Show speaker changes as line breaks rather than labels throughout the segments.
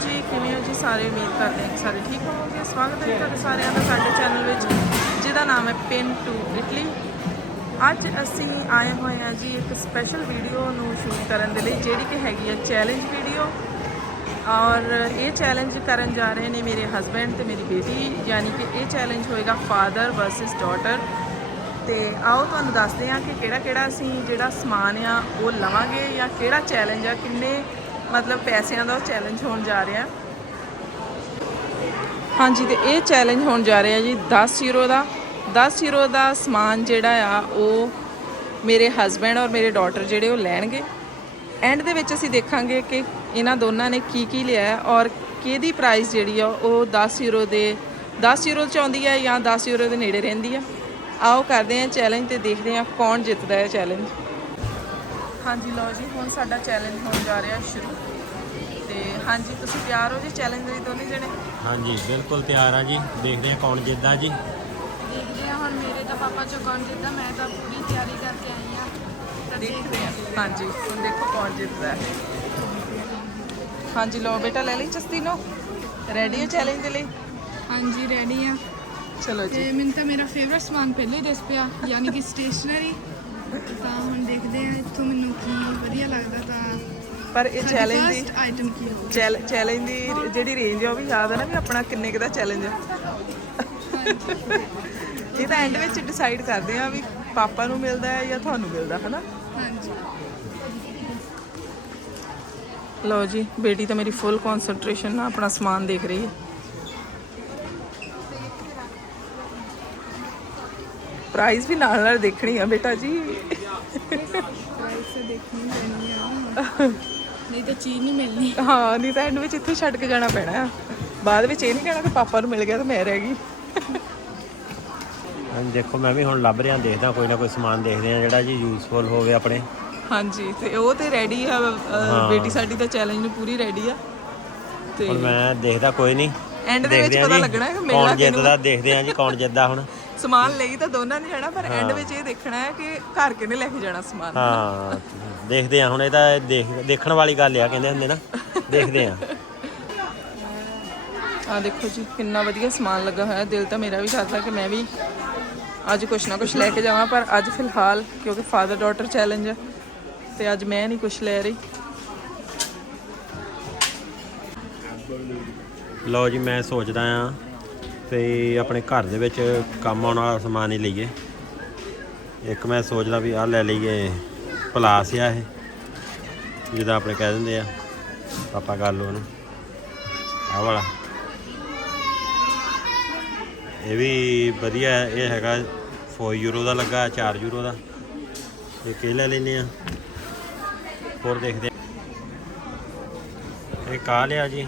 जी किवें हो जी सारे उम्मीद करते हैं कि सारे ठीक होवोगे। स्वागत है तुहाडा सारिਆਂ ਦਾ ਸਾਡੇ चैनल ਵਿੱਚ ਜਿਹਦਾ ਨਾਮ ਹੈ ਪਿਨ ਟੂ ਇਟਲੀ। ਅੱਜ ਅਸੀਂ ਆਏ ਹੋਏ ਹਾਂ ਜੀ ਇੱਕ ਸਪੈਸ਼ਲ ਵੀਡੀਓ ਨੂੰ ਸ਼ੂਟ ਕਰਨ ਦੇ ਲਈ ਜਿਹੜੀ ਕਿ ਹੈਗੀ ਹੈ ਚੈਲੰਜ ਵੀਡੀਓ। ਔਰ ਇਹ ਚੈਲੰਜ ਕਰਨ ਜਾ ਰਹੇ ਨੇ ਮੇਰੇ ਹਸਬੈਂਡ ਤੇ ਮੇਰੀ ਬੇਟੀ, ਯਾਨੀ ਕਿ ਇਹ ਚੈਲੰਜ ਹੋਏਗਾ ਫਾਦਰ ਵਰਸਸ ਡਾਟਰ। ਤੇ ਆਓ ਤੁਹਾਨੂੰ ਦੱਸਦੇ ਹਾਂ ਕਿ ਕਿਹੜਾ ਕਿਹੜਾ ਅਸੀਂ ਜਿਹੜਾ ਸਮਾਨ ਆ ਉਹ ਲਵਾਂਗੇ ਜਾਂ ਕਿਹੜਾ ਚੈਲੰਜ ਆ, ਕਿੰਨੇ मतलब पैसों का चैलेंज होने जा रहा। हाँ जी, तो ये चैलेंज होने जा रहा जी 10 यूरो का। 10 यूरो का समान जोड़ा आ मेरे हसबैंड और मेरे डॉटर जोड़े वो लैणगे। एंड दे विच असीं देखांगे कि इन्हां दोनों ने की लिया और किहदी प्राइस जिहड़ी आ वो 10 यूरो च आउंदी है या 10 यूरो के नेड़े रहिंदी आ। आओ करते हैं चैलेंज तो देखते हैं कौन जितदा है चैलेंज। हाँ जी, लो जी हुण साडा चैलेंज होने जा रहा शुरू। तो हाँ जी, तुसीं तैयार हो जी चैलेंज लई दोनों जने? हाँ जी बिल्कुल तैयार हाँ जी। देखते हैं कौन जितदा जी।
देखते हैं हुण मेरे तो पापा चो कौन जितदा। मैं तो पूरी तैयारी करके आई हाँ, तो
देखते हैं। हाँ जी हुण देखो कौन जितदा है। हाँ जी, लो बेटा ले ली चस्तीनो, रेडी हो चैलेंज के लिए?
हाँ जी रेडी हाँ।
चलो जी।
मैंने तो मेरा फेवरेट समान पहले ही दस पिया, यानी कि स्टेशनरी। ਤਾਂ ਹੁਣ ਦੇਖਦੇ ਆ ਇੱਥੋਂ ਮੈਨੂੰ ਕੀ ਵਧੀਆ ਲੱਗਦਾ। ਤਾਂ
ਪਰ ਇਹ ਚੈਲੰਜ ਦੀ
ਆਈਟਮ ਕੀ ਹੋਊ,
ਚੈਲੰਜ ਦੀ ਜਿਹੜੀ ਰੇਂਜ ਆ ਉਹ ਵੀ ਯਾਦ ਹੈ ਨਾ ਵੀ ਆਪਣਾ ਕਿੰਨੇ ਕੁ ਦਾ ਚੈਲੰਜ ਹੈ। ਇਹ ਤਾਂ ਐਂਡ ਵਿੱਚ ਡਿਸਾਈਡ ਕਰਦੇ ਆ ਵੀ ਪਾਪਾ ਨੂੰ ਮਿਲਦਾ ਹੈ ਜਾਂ ਤੁਹਾਨੂੰ ਮਿਲਦਾ ਹੈ ਨਾ।
ਹਾਂਜੀ
ਲਓ ਜੀ, ਬੇਟੀ ਤਾਂ ਮੇਰੀ ਫੁੱਲ ਕਨਸੈਂਟਰੇਸ਼ਨ ਨਾਲ ਆਪਣਾ ਸਮਾਨ ਦੇਖ ਰਹੀ ਹੈ। प्राइस भी नाल नाल देखनी है बेटा जी।
प्राइस देखनी पैनी है, नहीं तो चीज़ नहीं मिलनी।
हाँ नहीं तो एंड में इत्थे छड्ड के जाना पैना है। बाद में ये नहीं कहना कि पापा नूं मिल गया तो मैं रह गई।
हाँ देखो मैं भी हुण लभ रहा, देखदा कोई ना कोई समान देखते हैं जिहड़ा जी यूजफुल होवे अपने।
हाँ जी, तो वो तो रेडी है। बेटी साडी तो चैलेंज में पूरी रेडी है। तो
हुण मैं देखदा कोई नहीं,
एंड दे विच पता लगना है कि मिलना
कौन जितदा। देखते हैं जी कौन जितदा। हुण
समान ਲਈ ਤਾਂ ਦੋਨਾਂ ਨੇ ਜਾਣਾ, ਪਰ ਐਂਡ ਵਿੱਚ ਇਹ ਦੇਖਣਾ ਹੈ ਕਿ ਘਰ ਕਿਹਨੇ ਲੈ ਕੇ ਜਾਣਾ ਸਮਾਨ।
ਹਾਂ ਦੇਖਦੇ ਹਾਂ ਹੁਣ। ਇਹ ਤਾਂ ਦੇਖਣ ਵਾਲੀ ਗੱਲ ਆ, ਕਹਿੰਦੇ ਹੁੰਦੇ ਨਾ। ਦੇਖਦੇ ਹਾਂ।
ਆ ਦੇਖੋ ਜੀ ਕਿੰਨਾ ਵਧੀਆ ਸਮਾਨ ਲੱਗਾ ਹੋਇਆ। ਦਿਲ ਤਾਂ ਮੇਰਾ ਵੀ ਕਰਦਾ ਕਿ ਮੈਂ ਵੀ ਅੱਜ ਕੁਛ ਨਾ ਕੁਛ ਲੈ ਕੇ ਜਾਵਾਂ, ਪਰ ਅੱਜ ਫਿਲਹਾਲ ਕਿਉਂਕਿ ਫਾਦਰ ਡਾਟਰ ਚੈਲੰਜ ਹੈ ਤੇ ਅੱਜ ਮੈਂ ਨਹੀਂ ਕੁਛ ਲੈ ਰਹੀ।
ਲਓ ਜੀ, ਮੈਂ ਸੋਚਦਾ ਆ ਤੇ ਆਪਣੇ ਘਰ ਦੇ ਵਿੱਚ ਕੰਮ ਆਉਣ ਵਾਲਾ ਸਮਾਨ ਹੀ ਲਈਏ। ਇੱਕ ਮੈਂ ਸੋਚਦਾ ਵੀ ਆਹ ਲੈ ਲਈਏ ਪਲਾਸ ਆ, ਇਹ ਜਿੱਦਾਂ ਆਪਣੇ ਕਹਿ ਦਿੰਦੇ ਆ ਪਾਪਾ ਕਰ ਲਓ ਉਹਨੂੰ, ਆਹ ਵਾਲਾ। ਇਹ ਵੀ ਵਧੀਆ ਹੈ। ਇਹ ਹੈਗਾ 4 ਯੂਰੋ ਦਾ ਲੱਗਾ, 4 ਯੂਰੋ ਦਾ। ਇਹ ਲੈ ਲੈਂਦੇ ਆ। ਹੋਰ ਦੇਖਦੇ ਇਹ ਕਾ ਲਿਆ ਜੀ,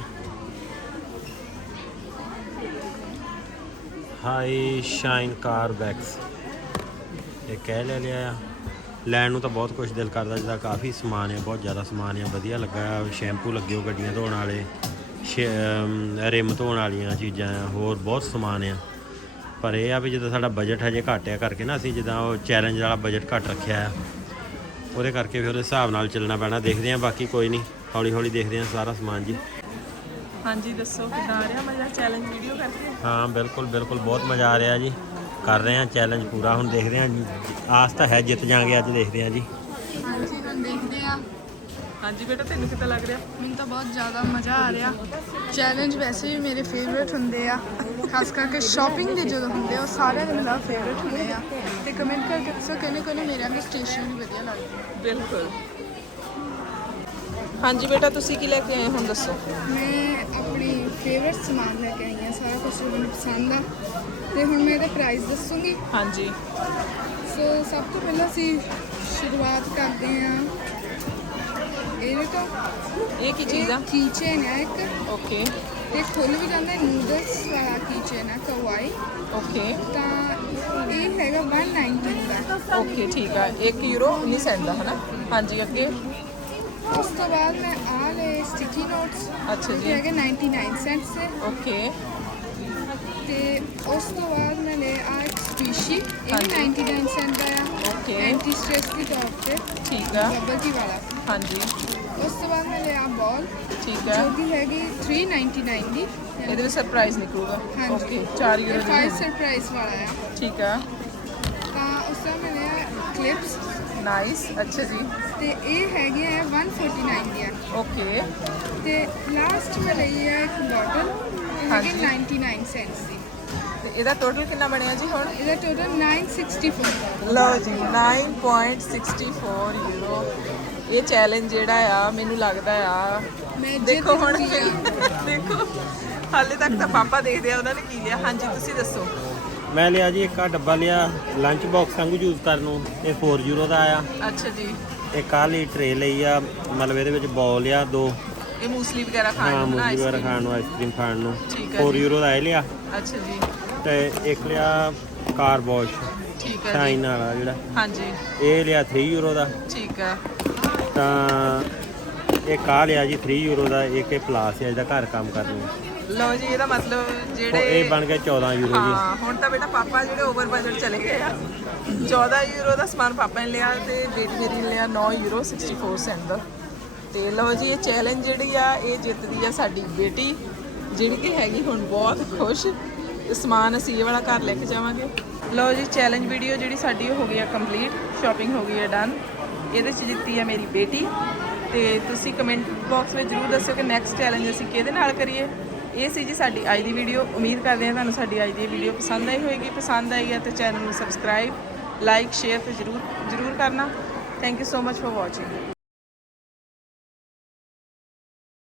ਹਾਈ ਸ਼ਾਈਨ ਕਾਰ ਬੈਕਸ। ਇਹ ਕਹਿ ਲਿਆ। ਲੈਣ ਨੂੰ ਤਾਂ ਬਹੁਤ ਕੁਝ ਦਿਲ ਕਰਦਾ, ਜਿੱਦਾਂ ਕਾਫੀ ਸਮਾਨ ਹੈ, ਬਹੁਤ ਜ਼ਿਆਦਾ ਸਮਾਨ ਹੈ। ਵਧੀਆ ਲੱਗਾ। ਸ਼ੈਂਪੂ ਲੱਗੇ ਹੋ, ਗੱਡੀਆਂ ਧੋਣ ਵਾਲੇ, ਰਿਮ ਧੋਣ ਵਾਲੀਆਂ ਚੀਜ਼ਾਂ ਆ, ਹੋਰ ਬਹੁਤ ਸਮਾਨ ਆ। ਪਰ ਇਹ ਆ ਵੀ ਜਿੱਦਾਂ ਸਾਡਾ ਬਜਟ ਹਜੇ ਘੱਟ ਆ ਕਰਕੇ ਨਾ, ਅਸੀਂ ਜਿੱਦਾਂ ਉਹ ਚੈਲੰਜ ਵਾਲਾ ਬਜਟ ਘੱਟ ਰੱਖਿਆ ਆ, ਉਹਦੇ ਕਰਕੇ ਫਿਰ ਉਹਦੇ ਹਿਸਾਬ ਨਾਲ ਚੱਲਣਾ ਪੈਣਾ। ਦੇਖਦੇ ਹਾਂ, ਬਾਕੀ ਕੋਈ ਨਹੀਂ, ਹੌਲੀ ਹੌਲੀ ਦੇਖਦੇ ਹਾਂ ਸਾਰਾ ਸਮਾਨ ਜੀ।
हाँ जी दसो कितना आ रहा मज़ा चैलेंज वीडियो करके?
हाँ बिल्कुल बिल्कुल बहुत मज़ा आ रहा जी। कर रहे हैं चैलेंज पूरा। हम देखते हैं, आस तो है जित जाएंगे। अज देखते हैं जी।
हाँ जी हम देखते हैं।
हाँ जी बेटा तेन कितना लग रहा?
मैंने तो बहुत ज़्यादा मज़ा आ रहा। चैलेंज वैसे भी मेरे फेवरेट होंगे आ, खास करके शॉपिंग के जो होंगे वो सारे मेरा फेवरेट होंगे आ। तो कमेंट करके दसो कहने मेरा भी स्टेशन भी वधिया लगता है।
बिल्कुल। हाँ जी बेटा तुसी की लेके आए हुण दसो?
मैं अपनी फेवरेट समान लेके आई हाँ, सारा कुछ जो मैंने पसंद आ। तो हुण मैं इहदा प्राइस दसूँगी।
हाँ जी।
सो सब तो पहले असी शुरुआत करते हैं ਇਹਦੇ ਤੋਂ।
ਇਹ ਕੀ ਚੀਜ਼ ਆ?
ਕੀਚੇਨ ਹੈ ਇੱਕ।
ਓਕੇ।
ਤੇ ਖੁੱਲ ਵੀ ਜਾਂਦਾ ਨੂਡਲਸ ਵਾਲਾ ਕੀਚੇਨ ਹੈ, ਕਵਾਈ।
ਓਕੇ।
ਤਾਂ ਇਹ ਹੈਗਾ 190 ਦਾ।
ਓਕੇ ਠੀਕ ਆ, 1 ਯੂਰੋ 19 ਸੈਂਟ ਦਾ ਹੈ ਨਾ। हाँ जी ਅੱਗੇ?
ਉਸ ਤੋਂ ਬਾਅਦ ਮੈਂ ਆ ਲਏ ਸਟਿਕੀ ਨੋਟਸ।
अच्छा जी।
ਇਹ ਹੈਗੇ 99 सेंट से।
ओके।
ਤੇ ਉਸ ਤੋਂ ਬਾਅਦ ਮੈਂ ਲਿਆ ਆ ਇੱਕ ਸਪੀਸ਼ੀ, ਇਹ ਵੀ 99 ਸੈਂਟ ਦਾ ਆ।
ਓਕੇ
ਐਂਟੀ ਸਟ੍ਰੈਸ ਦੀ ਟੌਪ ਤੇ
ਠੀਕ ਆ
ਬਬਲ ਟੀ ਵਾਲਾ।
ਹਾਂਜੀ
ਉਸ ਤੋਂ ਬਾਅਦ ਮੈਂ ਲਿਆ ਬਾਲ,
ਠੀਕ ਆ
ਜੋ ਕਿ ਹੈਗੀ 399 ਦੀ।
ਇਹਦੇ ਵਿੱਚ ਸਰਪ੍ਰਾਈਜ਼ ਨਿਕਲੂਗਾ
ਹਾਂਜੀ।
ਓਕੇ 4 ਯੂਰੋ ਦੀ
5
ਹੋਊਗੀ।
ਸਰਪ੍ਰਾਈਜ਼ ਵਾਲਾ ਆ।
ਠੀਕ ਆ
ਤਾਂ ਉਸ ਤੋਂ ਬਾਅਦ ਮੈਂ ਲਿਆ ਕਲਿਪਸ,
ਨਾਈਸ ਅੱਛਾ ਜੀ
ਤੇ ਇਹ ਹੈਗੇ ਆ 149 ਦੀਆਂ।
ਓਕੇ
ਤੇ ਲਾਸਟ ਮੈਂ ਲਈ ਹੈ ਇੱਕ ਬੋਟਲ, ਇਹ ਹੈਗੀ
ਹਾਂਜੀ।
99 ਸੈਂਟਸ ਦੀ।
ਤੇ ਇਹਦਾ ਟੋਟਲ ਕਿੰਨਾ ਬਣਿਆ ਜੀ ਹੁਣ
ਇਹਦਾ ਟੋਟਲ 964।
ਲਓ ਜੀ 9.64 ਯੂਰੋ। ਇਹ ਚੈਲੰਜ ਜਿਹੜਾ ਆ ਮੈਨੂੰ ਲੱਗਦਾ ਆ
ਮੈਂ ਜਿੱਤ
ਦੇਖੋ ਹੁਣ
ਚੁੱਕੀ ਹਾਂ।
ਦੇਖੋ ਹਾਲੇ ਤੱਕ ਤਾਂ ਪਾਪਾ ਦੇਖਦੇ ਆ ਉਹਨਾਂ ਨੇ ਕੀ ਲਿਆ। ਹਾਂਜੀ ਤੁਸੀਂ ਦੱਸੋ।
ਮੈਂ ਲਿਆ ਜੀ ਇੱਕ ਆ ਡੱਬਾ ਲਿਆ ਲੰਚ ਬਾਕਸ ਵਾਂਗੂ ਯੂਜ਼ ਕਰਨ ਨੂੰ, ਇਹ 4 ਯੂਰੋ ਦਾ ਆਇਆ।
ਅੱਛਾ ਜੀ
ਇੱਕ ਆਹ ਲਈ ਟਰੇ ਲਈ ਆ, ਮਤਲਬ ਇਹਦੇ ਵਿੱਚ ਬੌਲ ਆ 2,
ਇਹ ਮੂਸਲੀ ਵਗੈਰਾ ਖਾਣ
ਹਾਂ
ਨੂੰ ਨਾ
ਮੂਲੀ ਵਗੈਰਾ
ਆਈਸਕ੍ਰੀਮ।
ਖਾਣ ਨੂੰ, ਆਈਸਕ੍ਰੀਮ ਖਾਣ ਨੂੰ।
ਠੀਕ ਹੈ
4
ਜੀ।
ਯੂਰੋ ਦਾ ਇਹ ਲਿਆ।
ਅੱਛਾ ਜੀ
ਤੇ ਇੱਕ ਲਿਆ ਕਾਰ ਵਾਸ਼
ਠੀਕ ਹੈ
ਸ਼ਾਈਨ
ਜੀ
ਵਾਲਾ ਜਿਹੜਾ,
ਹਾਂਜੀ
ਇਹ ਲਿਆ 3 ਯੂਰੋ ਦਾ।
ਠੀਕ ਆ
ਤਾਂ ਇੱਕ ਆ ਲਿਆ ਜੀ 3 ਯੂਰੋ ਦਾ, ਇੱਕ ਇਹ ਪਲਾਸ ਹੈ ਜਿਹਦਾ ਘਰ ਕੰਮ ਕਰਨ ਨੂੰ।
ਲਓ ਜੀ ਇਹਦਾ ਮਤਲਬ
ਇਹ
ਜਿਹੜੇ
ਬਣ ਗਿਆ 14 ਯੂਰੋ ਜੀ।
ਹਾਂ ਹੁਣ ਤਾਂ ਬੇਟਾ ਪਾਪਾ ਜਿਹੜੇ ਓਵਰ ਬਜਟ ਚਲੇ ਗਏ ਆ। 14 ਯੂਰੋ ਦਾ ਸਮਾਨ ਪਾਪਾ ਨੇ ਲਿਆ ਤੇ ਬੇਟੀ ਮੇਰੀ ਨੇ ਲਿਆ 9 ਯੂਰੋ 64 ਸੈਂਟ ਦਾ। ਤੇ ਲਓ ਜੀ ਇਹ ਚੈਲੰਜ ਜਿਹੜੀ ਆ ਇਹ ਜਿੱਤਦੀ ਆ ਸਾਡੀ ਬੇਟੀ, ਜਿਹੜੀ ਕਿ ਹੈਗੀ ਹੁਣ ਬਹੁਤ ਖੁਸ਼। ਤੇ ਸਮਾਨ ਅਸੀਂ ਇਹ ਵਾਲਾ ਘਰ ਲੈ ਕੇ ਜਾਵਾਂਗੇ। ਲਓ ਜੀ ਚੈਲੰਜ ਵੀਡੀਓ ਜਿਹੜੀ ਸਾਡੀ ਉਹ ਹੋ ਗਈ ਆ ਕੰਪਲੀਟ, ਸ਼ਾਪਿੰਗ ਹੋ ਗਈ ਆ ਡਨ। ਇਹਦੇ 'ਚ ਜਿੱਤੀ ਆ ਮੇਰੀ ਬੇਟੀ। ਤੇ ਤੁਸੀਂ ਕਮੈਂਟ ਬਾਕਸ ਵਿੱਚ ਜ਼ਰੂਰ ਦੱਸਿਓ ਕਿ ਨੈਕਸਟ ਚੈਲੰਜ ਅਸੀਂ ਕਿਹਦੇ ਨਾਲ ਕਰੀਏ। ਇਹ ਸੀ ਜੀ ਸਾਡੀ ਅੱਜ ਦੀ ਵੀਡੀਓ। ਉਮੀਦ ਕਰਦੇ ਹਾਂ ਤੁਹਾਨੂੰ ਸਾਡੀ ਅੱਜ ਦੀ ਵੀਡੀਓ ਪਸੰਦ ਆਈ ਹੋਏਗੀ। ਪਸੰਦ ਆਈ ਹੈ ਤਾਂ ਚੈਨਲ ਨੂੰ ਸਬਸਕ੍ਰਾਈਬ, ਲਾਈਕ, ਸ਼ੇਅਰ ਤੇ ਜ਼ਰੂਰ ਕਰਨਾ। Thank you so much for watching.